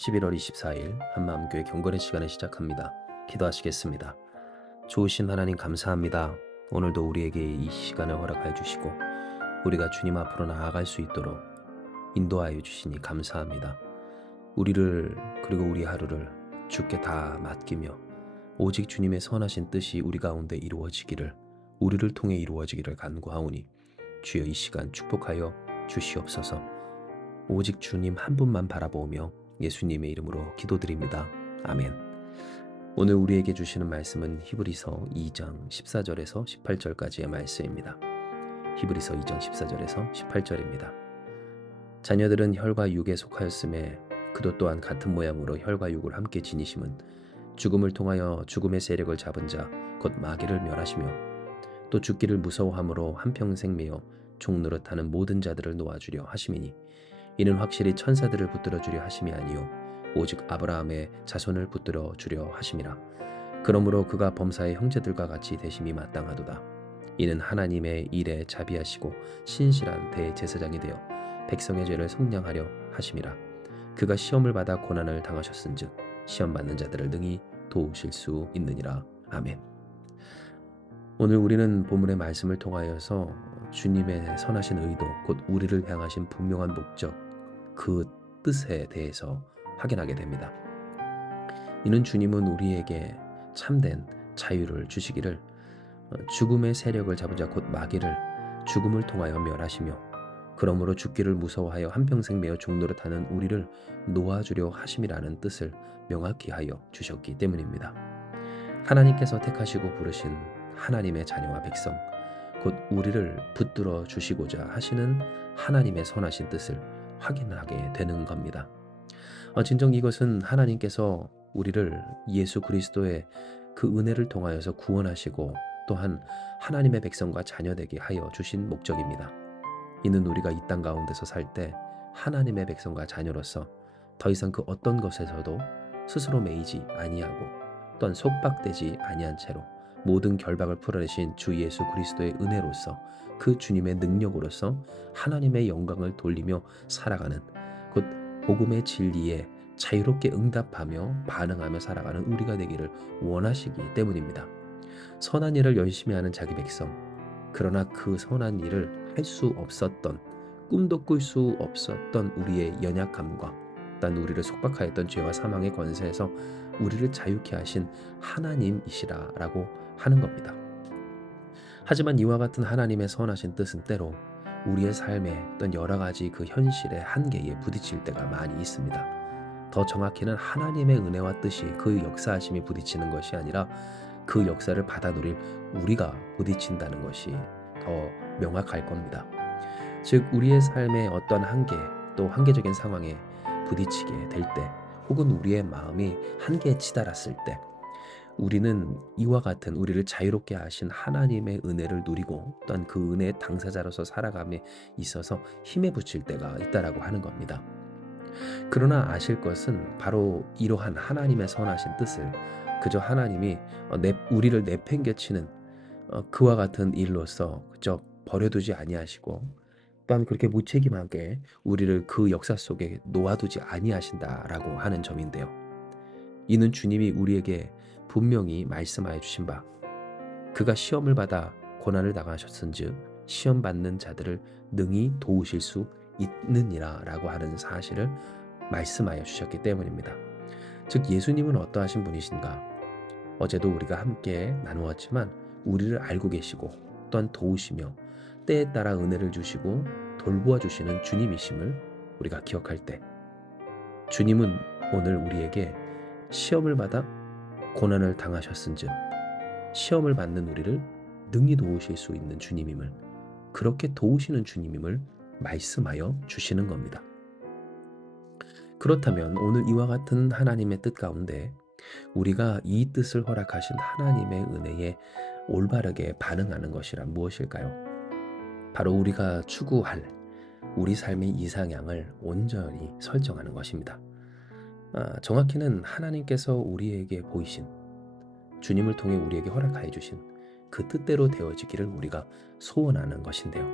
11월 24일 한마음교회 경건의 시간을 시작합니다. 기도하시겠습니다. 좋으신 하나님 감사합니다. 오늘도 우리에게 이 시간을 허락하여 주시고 우리가 주님 앞으로 나아갈 수 있도록 인도하여 주시니 감사합니다. 우리를 그리고 우리 하루를 주께 다 맡기며 오직 주님의 선하신 뜻이 우리 가운데 이루어지기를, 우리를 통해 이루어지기를 간구하오니 주여 이 시간 축복하여 주시옵소서. 오직 주님 한 분만 바라보며 예수님의 이름으로 기도드립니다. 아멘. 오늘 우리에게 주시는 말씀은 히브리서 2장 14절에서 18절까지의 말씀입니다. 히브리서 2장 14절에서 18절입니다. 자녀들은 혈과 육에 속하였음에 그도 또한 같은 모양으로 혈과 육을 함께 지니심은 죽음을 통하여 죽음의 세력을 잡은 자 곧 마귀를 멸하시며 또 죽기를 무서워함으로 한평생 매어 종노릇하는 모든 자들을 놓아주려 하심이니 이는 확실히 천사들을 붙들어 주려 하심이 아니요 오직 아브라함의 자손을 붙들어 주려 하심이라. 그러므로 그가 범사의 형제들과 같이 되심이 마땅하도다. 이는 하나님의 일에 자비하시고 신실한 대제사장이 되어 백성의 죄를 속량하려 하심이라. 그가 시험을 받아 고난을 당하셨은즉 시험 받는 자들을 능히 도우실 수 있느니라. 아멘. 오늘 우리는 본문의 말씀을 통하여서 주님의 선하신 의도, 곧 우리를 향하신 분명한 목적, 그 뜻에 대해서 확인하게 됩니다. 이는 주님은 우리에게 참된 자유를 주시기를, 죽음의 세력을 잡은 자 곧 마귀를 죽음을 통하여 멸하시며 그러므로 죽기를 무서워하여 한평생 매어 종노릇하는 우리를 놓아주려 하심이라는 뜻을 명확히 하여 주셨기 때문입니다. 하나님께서 택하시고 부르신 하나님의 자녀와 백성, 곧 우리를 붙들어 주시고자 하시는 하나님의 선하신 뜻을 확인하게 되는 겁니다. 진정 이것은 하나님께서 우리를 예수 그리스도의 그 은혜를 통하여서 구원하시고 또한 하나님의 백성과 자녀되게 하여 주신 목적입니다. 이는 우리가 이 땅 가운데서 살 때 하나님의 백성과 자녀로서 더 이상 그 어떤 것에서도 스스로 매이지 아니하고 또한 속박되지 아니한 채로 모든 결박을 풀어내신 주 예수 그리스도의 은혜로서 그 주님의 능력으로서 하나님의 영광을 돌리며 살아가는, 곧 복음의 진리에 자유롭게 응답하며 반응하며 살아가는 우리가 되기를 원하시기 때문입니다. 선한 일을 열심히 하는 자기 백성, 그러나 그 선한 일을 할 수 없었던, 꿈도 꿀 수 없었던 우리의 연약함과 또한 우리를 속박하였던 죄와 사망의 권세에서 우리를 자유케 하신 하나님이시라라고 하는 겁니다. 하지만 이와 같은 하나님의 선하신 뜻은 때로 우리의 삶에 어떤 여러 가지 그 현실의 한계에 부딪힐 때가 많이 있습니다. 더 정확히는 하나님의 은혜와 뜻이 그 역사하심이 부딪히는 것이 아니라 그 역사를 받아 누릴 우리가 부딪힌다는 것이 더 명확할 겁니다. 즉 우리의 삶의 어떤 한계, 또 한계적인 상황에 부딪히게 될 때, 혹은 우리의 마음이 한계에 치달았을 때 우리는 이와 같은 우리를 자유롭게 하신 하나님의 은혜를 누리고 또한 그 은혜의 당사자로서 살아감에 있어서 힘에 부칠 때가 있다라고 하는 겁니다. 그러나 아실 것은 바로 이러한 하나님의 선하신 뜻을 그저 하나님이 우리를 내팽개치는 그와 같은 일로서 그저 버려두지 아니하시고 또한 그렇게 무책임하게 우리를 그 역사 속에 놓아두지 아니하신다라고 하는 점인데요. 이는 주님이 우리에게 분명히 말씀하여 주신 바, 그가 시험을 받아 고난을 당하셨은즉 시험 받는 자들을 능히 도우실 수 있느니라 라고 하는 사실을 말씀하여 주셨기 때문입니다. 즉 예수님은 어떠하신 분이신가? 어제도 우리가 함께 나누었지만 우리를 알고 계시고 또한 도우시며 때에 따라 은혜를 주시고 돌보아 주시는 주님이심을 우리가 기억할 때, 주님은 오늘 우리에게 시험을 받아 고난을 당하셨은즉 시험을 받는 우리를 능히 도우실 수 있는 주님임을, 그렇게 도우시는 주님임을 말씀하여 주시는 겁니다. 그렇다면 오늘 이와 같은 하나님의 뜻 가운데 우리가 이 뜻을 허락하신 하나님의 은혜에 올바르게 반응하는 것이란 무엇일까요? 바로 우리가 추구할 우리 삶의 이상향을 온전히 설정하는 것입니다. 정확히는 하나님께서 우리에게 보이신, 주님을 통해 우리에게 허락하여 주신 그 뜻대로 되어지기를 우리가 소원하는 것인데요.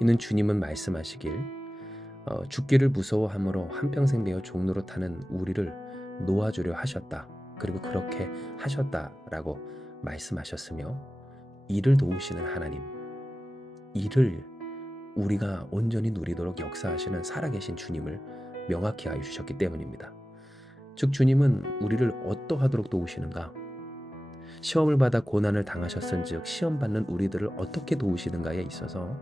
이는 주님은 말씀하시길 죽기를 무서워함으로 한평생 매어 종로로 타는 우리를 놓아주려 하셨다. 그리고 그렇게 하셨다라고 말씀하셨으며, 이를 도우시는 하나님, 이를 우리가 온전히 누리도록 역사하시는 살아계신 주님을 명확히 알려 주셨기 때문입니다. 즉 주님은 우리를 어떠하도록 도우시는가? 시험을 받아 고난을 당하셨은즉 시험받는 우리들을 어떻게 도우시는가에 있어서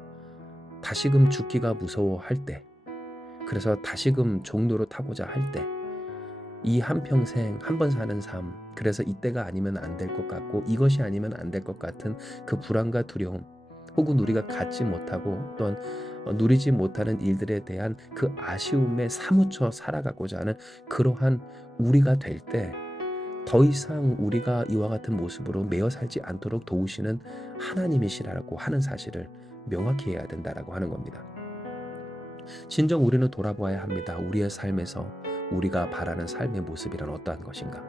다시금 죽기가 무서워할 때, 그래서 다시금 종로로 타고자 할 때, 이 한평생 한 번 사는 삶, 그래서 이때가 아니면 안 될 것 같고 이것이 아니면 안 될 것 같은 그 불안과 두려움, 혹은 우리가 갖지 못하고 또한 누리지 못하는 일들에 대한 그 아쉬움에 사무쳐 살아가고자 하는 그러한 우리가 될 때, 더 이상 우리가 이와 같은 모습으로 매어 살지 않도록 도우시는 하나님이시라고 하는 사실을 명확히 해야 된다라고 하는 겁니다. 진정 우리는 돌아보아야 합니다. 우리의 삶에서 우리가 바라는 삶의 모습이란 어떠한 것인가?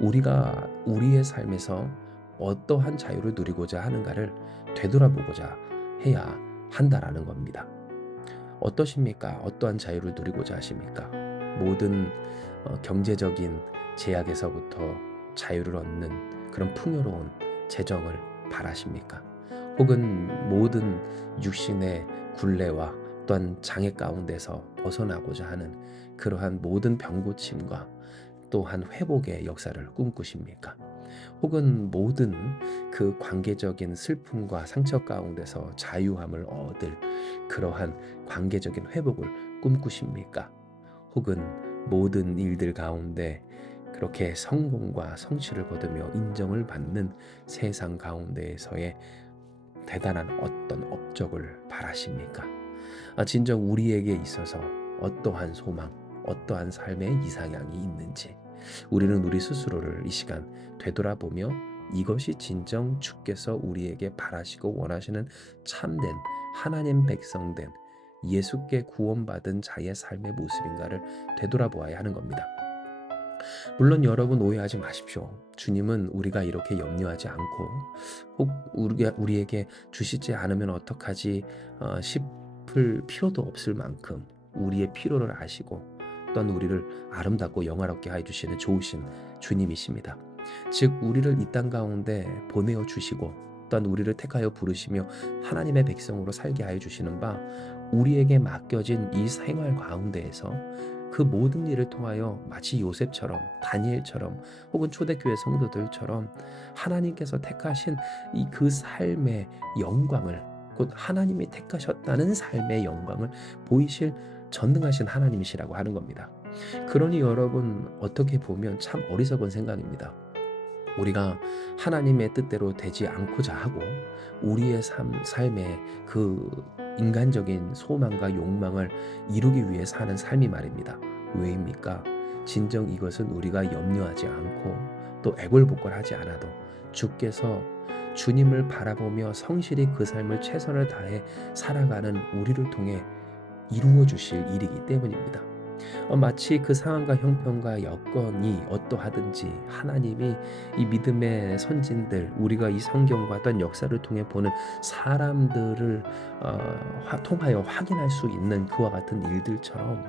우리가 우리의 삶에서 어떠한 자유를 누리고자 하는가를 되돌아보고자 해야 한다라는 겁니다. 어떠십니까? 어떠한 자유를 누리고자 하십니까? 모든 경제적인 제약에서부터 자유를 얻는 그런 풍요로운 재정을 바라십니까? 혹은 모든 육신의 굴레와 또한 장애 가운데서 벗어나고자 하는 그러한 모든 병고침과 또한 회복의 역사를 꿈꾸십니까? 혹은 모든 그 관계적인 슬픔과 상처 가운데서 자유함을 얻을 그러한 관계적인 회복을 꿈꾸십니까? 혹은 모든 일들 가운데 그렇게 성공과 성취를 거두며 인정을 받는 세상 가운데에서의 대단한 어떤 업적을 바라십니까? 진정 우리에게 있어서 어떠한 소망, 어떠한 삶의 이상향이 있는지 우리는 우리 스스로를 이 시간 되돌아보며 이것이 진정 주께서 우리에게 바라시고 원하시는 참된 하나님 백성된 예수께 구원받은 자의 삶의 모습인가를 되돌아보아야 하는 겁니다. 물론 여러분 오해하지 마십시오. 주님은 우리가 이렇게 염려하지 않고 혹 우리에게 주시지 않으면 어떡하지 싶을 필요도 없을 만큼 우리의 필요를 아시고 또한 우리를 아름답고 영화롭게 해주시는 좋으신 주님이십니다. 즉 우리를 이 땅 가운데 보내어 주시고 또한 우리를 택하여 부르시며 하나님의 백성으로 살게 하여 주시는 바, 우리에게 맡겨진 이 생활 가운데에서 그 모든 일을 통하여 마치 요셉처럼 다니엘처럼 혹은 초대교회 성도들처럼 하나님께서 택하신 이 그 삶의 영광을, 곧 하나님이 택하셨다는 삶의 영광을 보이실 전능하신 하나님이시라고 하는 겁니다. 그러니 여러분 어떻게 보면 참 어리석은 생각입니다. 우리가 하나님의 뜻대로 되지 않고자 하고 우리의 삶의 그 인간적인 소망과 욕망을 이루기 위해 사는 삶이 말입니다. 왜입니까? 진정 이것은 우리가 염려하지 않고 또 애걸복걸하지 않아도 주께서 주님을 바라보며 성실히 그 삶을 최선을 다해 살아가는 우리를 통해 이루어 주실 일이기 때문입니다. 마치 그 상황과 형편과 여건이 어떠하든지 하나님이 이 믿음의 선진들, 우리가 이 성경과 또한 역사를 통해 보는 사람들을 통하여 확인할 수 있는 그와 같은 일들처럼,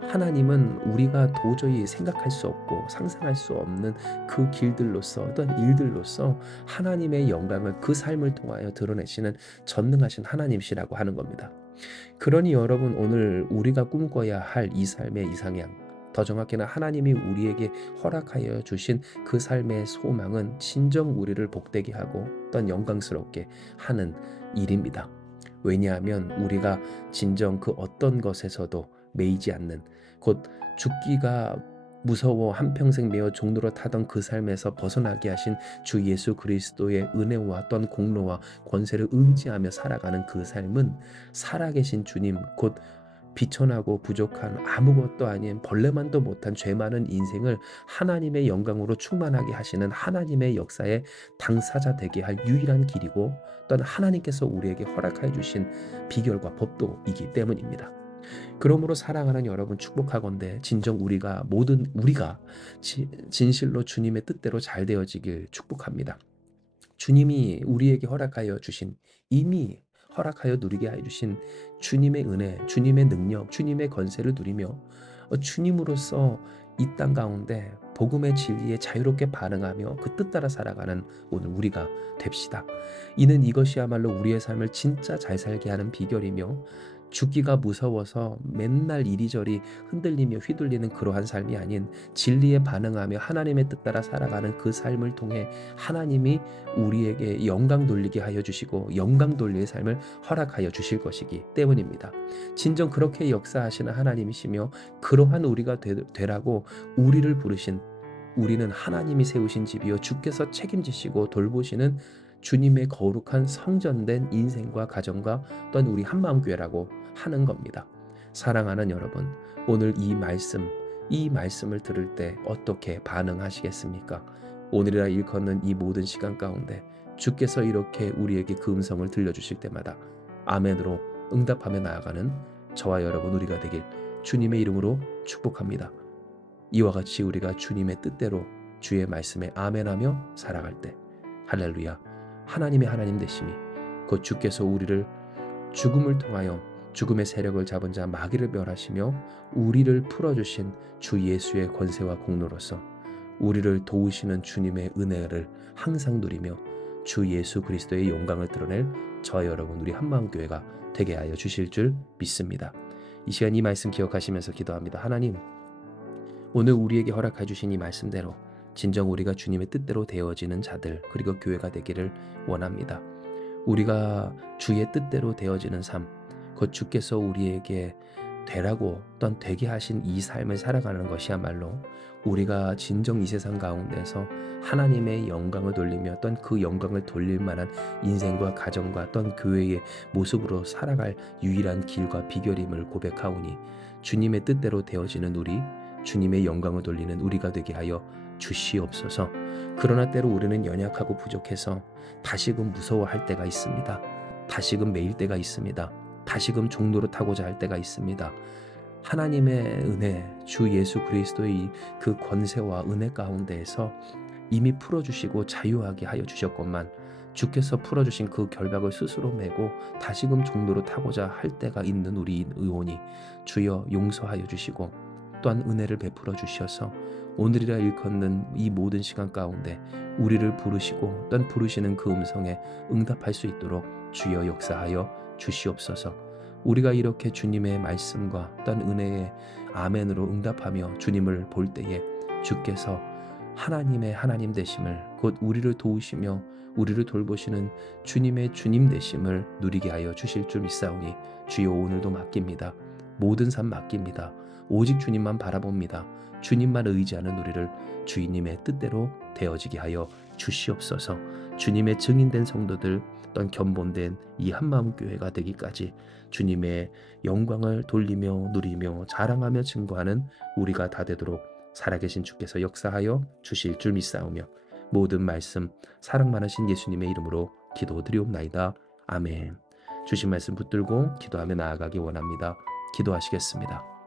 하나님은 우리가 도저히 생각할 수 없고 상상할 수 없는 그 길들로서 어떤 일들로서 하나님의 영광을 그 삶을 통하여 드러내시는 전능하신 하나님이시라고 하는 겁니다. 그러니 여러분 오늘 우리가 꿈꿔야 할 이 삶의 이상향, 더 정확히는 하나님이 우리에게 허락하여 주신 그 삶의 소망은 진정 우리를 복되게 하고 또한 영광스럽게 하는 일입니다. 왜냐하면 우리가 진정 그 어떤 것에서도 매이지 않는, 곧 죽기가 무서워 한평생 매어 종로로 타던 그 삶에서 벗어나게 하신 주 예수 그리스도의 은혜와 또한 공로와 권세를 의지하며 살아가는 그 삶은 살아계신 주님, 곧 비천하고 부족한 아무것도 아닌 벌레만도 못한 죄 많은 인생을 하나님의 영광으로 충만하게 하시는 하나님의 역사의 당사자 되게 할 유일한 길이고 또한 하나님께서 우리에게 허락해 주신 비결과 법도이기 때문입니다. 그러므로 사랑하는 여러분 축복하건대 진정 우리가 진실로 주님의 뜻대로 잘 되어지길 축복합니다. 주님이 우리에게 허락하여 주신, 이미 허락하여 누리게 하여 주신 주님의 은혜, 주님의 능력, 주님의 권세를 누리며 주님으로서 이 땅 가운데 복음의 진리에 자유롭게 반응하며 그 뜻 따라 살아가는 오늘 우리가 됩시다. 이는 이것이야말로 우리의 삶을 진짜 잘 살게 하는 비결이며 죽기가 무서워서 맨날 이리저리 흔들리며 휘둘리는 그러한 삶이 아닌 진리에 반응하며 하나님의 뜻 따라 살아가는 그 삶을 통해 하나님이 우리에게 영광 돌리게 하여 주시고 영광 돌리의 삶을 허락하여 주실 것이기 때문입니다. 진정 그렇게 역사하시는 하나님이시며 그러한 우리가 되라고 우리를 부르신, 우리는 하나님이 세우신 집이요 주께서 책임지시고 돌보시는 주님의 거룩한 성전된 인생과 가정과 또한 우리 한마음교회라고 하는 겁니다. 사랑하는 여러분, 오늘 이 말씀을 들을 때 어떻게 반응하시겠습니까? 오늘이라 일컫는 이 모든 시간 가운데 주께서 이렇게 우리에게 그 음성을 들려주실 때마다 아멘으로 응답하며 나아가는 저와 여러분 우리가 되길 주님의 이름으로 축복합니다. 이와 같이 우리가 주님의 뜻대로 주의 말씀에 아멘하며 살아갈 때 할렐루야, 하나님의 하나님 되심이 곧 주께서 우리를 죽음을 통하여 죽음의 세력을 잡은 자 마귀를 멸하시며 우리를 풀어주신 주 예수의 권세와 공로로서 우리를 도우시는 주님의 은혜를 항상 누리며 주 예수 그리스도의 영광을 드러낼 저 여러분 우리 한마음교회가 되게 하여 주실 줄 믿습니다. 이 시간 이 말씀 기억하시면서 기도합니다. 하나님, 오늘 우리에게 허락해 주신 이 말씀대로 진정 우리가 주님의 뜻대로 되어지는 자들 그리고 교회가 되기를 원합니다. 우리가 주의 뜻대로 되어지는 삶, 곧 주께서 우리에게 되라고 또한 되게 하신 이 삶을 살아가는 것이야말로 우리가 진정 이 세상 가운데서 하나님의 영광을 돌리며 또한 그 영광을 돌릴 만한 인생과 가정과 또한 교회의 모습으로 살아갈 유일한 길과 비결임을 고백하오니 주님의 뜻대로 되어지는 우리, 주님의 영광을 돌리는 우리가 되게 하여 주시옵소서. 그러나 때로 우리는 연약하고 부족해서 다시금 무서워할 때가 있습니다. 다시금 매일 때가 있습니다. 다시금 종로를 타고자 할 때가 있습니다. 하나님의 은혜, 주 예수 그리스도의 그 권세와 은혜 가운데에서 이미 풀어주시고 자유하게 하여 주셨건만 주께서 풀어주신 그 결박을 스스로 메고 다시금 종로를 타고자 할 때가 있는 우리 의원이 주여 용서하여 주시고 또한 은혜를 베풀어 주셔서 오늘이라 일컫는 이 모든 시간 가운데 우리를 부르시고 또한 부르시는 그 음성에 응답할 수 있도록 주여 역사하여 주시옵소서. 우리가 이렇게 주님의 말씀과 또한 은혜의 아멘으로 응답하며 주님을 볼 때에 주께서 하나님의 하나님 되심을 곧 우리를 도우시며 우리를 돌보시는 주님의 주님 되심을 누리게 하여 주실 줄 믿사오니 주여 오늘도 맡깁니다. 모든 삶 맡깁니다. 오직 주님만 바라봅니다. 주님만 의지하는 우리를 주님의 뜻대로 되어지게 하여 주시옵소서. 주님의 증인된 성도들 또한 견본된 이 한마음교회가 되기까지 주님의 영광을 돌리며 누리며 자랑하며 증거하는 우리가 다 되도록 살아계신 주께서 역사하여 주실 줄 믿사오며 모든 말씀 사랑 많으신 예수님의 이름으로 기도드리옵나이다. 아멘. 주신 말씀 붙들고 기도하며 나아가기 원합니다. 기도하시겠습니다.